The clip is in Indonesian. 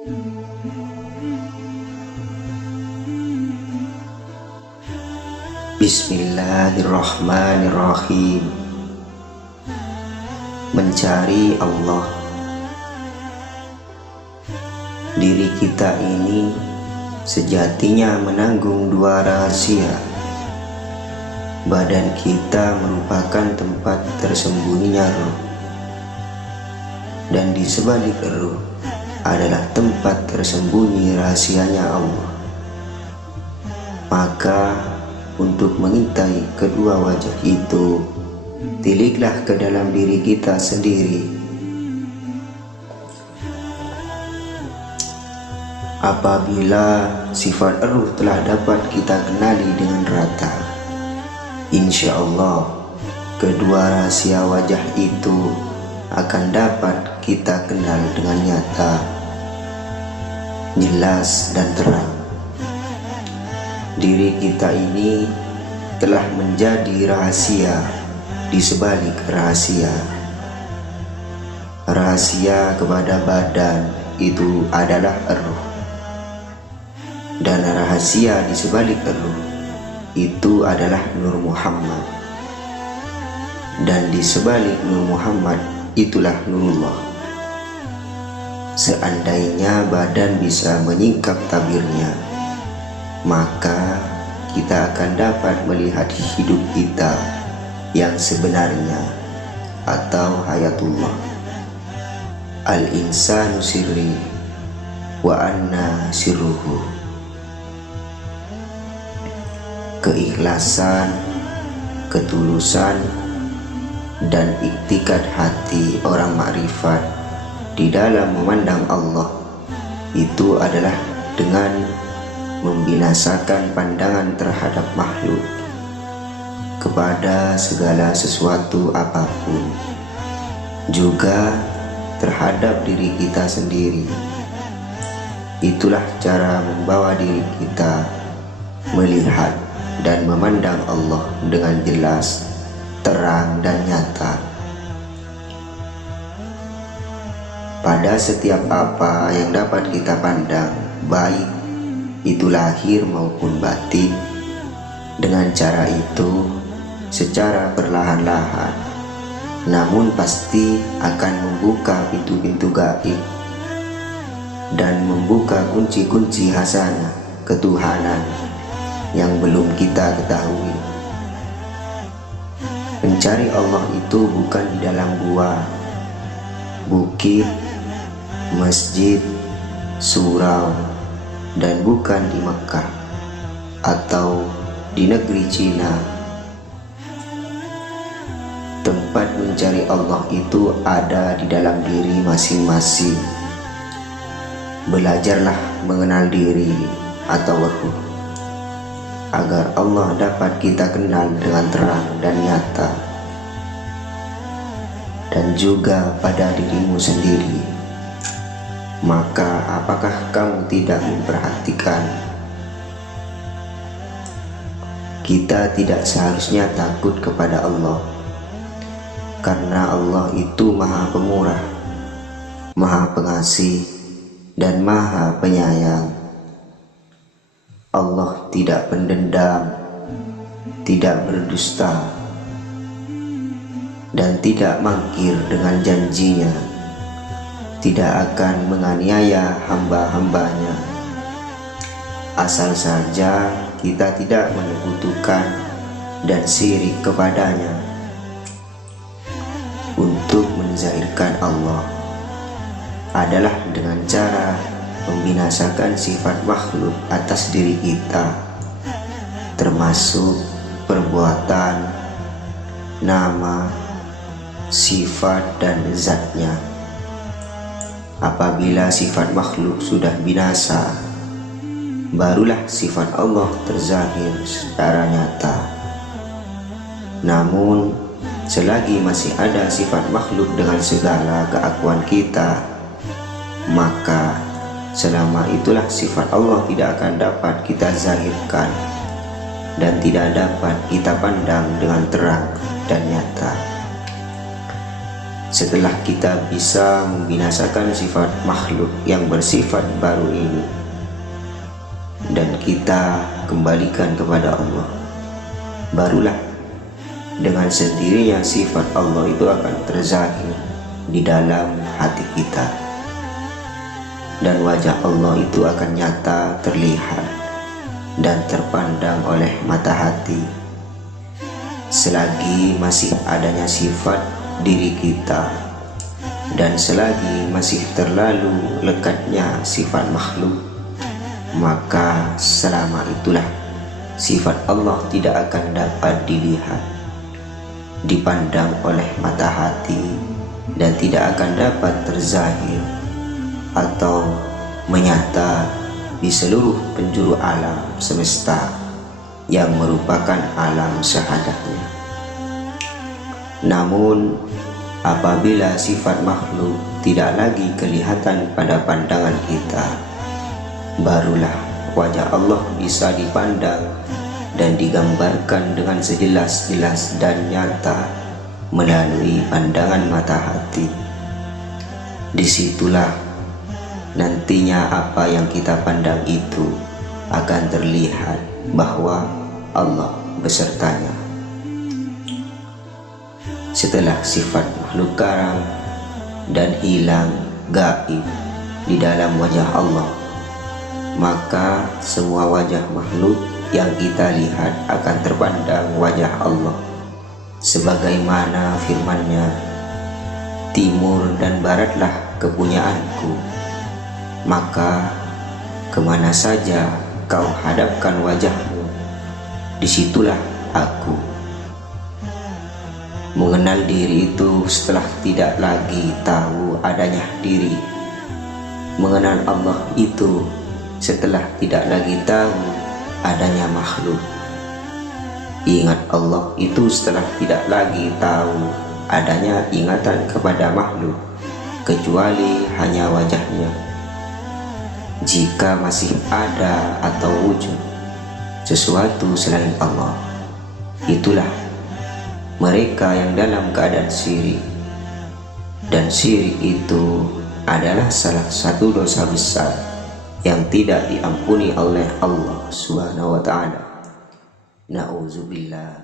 Bismillahirrahmanirrahim. Mencari Allah. Diri kita ini sejatinya menanggung dua rahasia. Badan kita merupakan tempat tersembunyinya ruh, dan di sebalik ruh adalah tempat tersembunyi rahasianya Allah. Maka untuk mengintai kedua wajah itu, tiliklah ke dalam diri kita sendiri. Apabila sifat ruh telah dapat kita kenali dengan rata, insya Allah kedua rahasia wajah itu akan dapat kita kenal dengan nyata, jelas dan terang. Diri kita ini telah menjadi rahasia di sebalik rahasia. Rahasia kepada badan itu adalah ruh, dan rahasia di sebalik ruh itu adalah Nur Muhammad, dan di sebalik Nur Muhammad itulah Nurullah. Seandainya badan bisa menyingkap tabirnya, maka kita akan dapat melihat hidup kita yang sebenarnya atau hayatullah. Al-insanu sirri wa anna sirruhu. Keikhlasan, ketulusan, dan iktikad hati orang makrifat di dalam memandang Allah itu adalah dengan membinasakan pandangan terhadap makhluk kepada segala sesuatu apapun, juga terhadap diri kita sendiri. Itulah cara membawa diri kita melihat dan memandang Allah dengan jelas, terang dan nyata. Pada setiap apa yang dapat kita pandang, baik itu lahir maupun batin, dengan cara itu secara perlahan-lahan namun pasti akan membuka pintu-pintu gaib dan membuka kunci-kunci hasanah ketuhanan yang belum kita ketahui. Mencari Allah itu bukan di dalam gua, bukit, masjid, surau, dan bukan di Mekah atau di negeri Cina. Tempat mencari Allah itu ada di dalam diri masing-masing. Belajarlah mengenal diri atau ruh, agar Allah dapat kita kenal dengan terang dan nyata, dan juga pada dirimu sendiri. Maka apakah kamu tidak memperhatikan? Kita tidak seharusnya takut kepada Allah, karena Allah itu Maha Pemurah, Maha Pengasih, dan Maha Penyayang. Allah tidak pendendam, tidak berdusta, dan tidak mangkir dengan janjinya. Tidak akan menganiaya hamba-hambanya, asal saja kita tidak menyekutukan dan syirik kepadanya. Untuk menzahirkan Allah adalah dengan cara membinasakan sifat makhluk atas diri kita, termasuk perbuatan, nama, sifat, dan zatnya. Apabila sifat makhluk sudah binasa, barulah sifat Allah terzahir secara nyata. Namun selagi masih ada sifat makhluk dengan segala keakuan kita, maka selama itulah sifat Allah tidak akan dapat kita zahirkan dan tidak dapat kita pandang dengan terang dan nyata. Setelah kita bisa membinasakan sifat makhluk yang bersifat baru ini, dan kita kembalikan kepada Allah, barulah dengan sendirinya sifat Allah itu akan terzahir di dalam hati kita, dan wajah Allah itu akan nyata terlihat dan terpandang oleh mata hati. Selagi masih adanya sifat diri kita, dan selagi masih terlalu lekatnya sifat makhluk, maka selama itulah sifat Allah tidak akan dapat dilihat, dipandang oleh mata hati, dan tidak akan dapat terzahir atau menyata di seluruh penjuru alam semesta yang merupakan alam syahadatnya. Namun apabila sifat makhluk tidak lagi kelihatan pada pandangan kita, barulah wajah Allah bisa dipandang dan digambarkan dengan sejelas-jelas dan nyata melalui pandangan mata hati. Disitulah nantinya apa yang kita pandang itu akan terlihat bahwa Allah besertanya. Setelah sifat makhluk karam dan hilang gaib di dalam wajah Allah, maka semua wajah makhluk yang kita lihat akan terpandang wajah Allah, sebagaimana firman-Nya, timur dan baratlah kepunyaanku, maka kemana saja kau hadapkan wajahmu, disitulah aku. Mengenal diri itu setelah tidak lagi tahu adanya diri. Mengenal Allah itu setelah tidak lagi tahu adanya makhluk. Ingat Allah itu setelah tidak lagi tahu adanya ingatan kepada makhluk, kecuali hanya wajahnya. Jika masih ada atau wujud sesuatu selain Allah, itulah mereka yang dalam keadaan syirik, dan syirik itu adalah salah satu dosa besar yang tidak diampuni oleh Allah Subhanahu wa ta'ala. Na'udzubillah.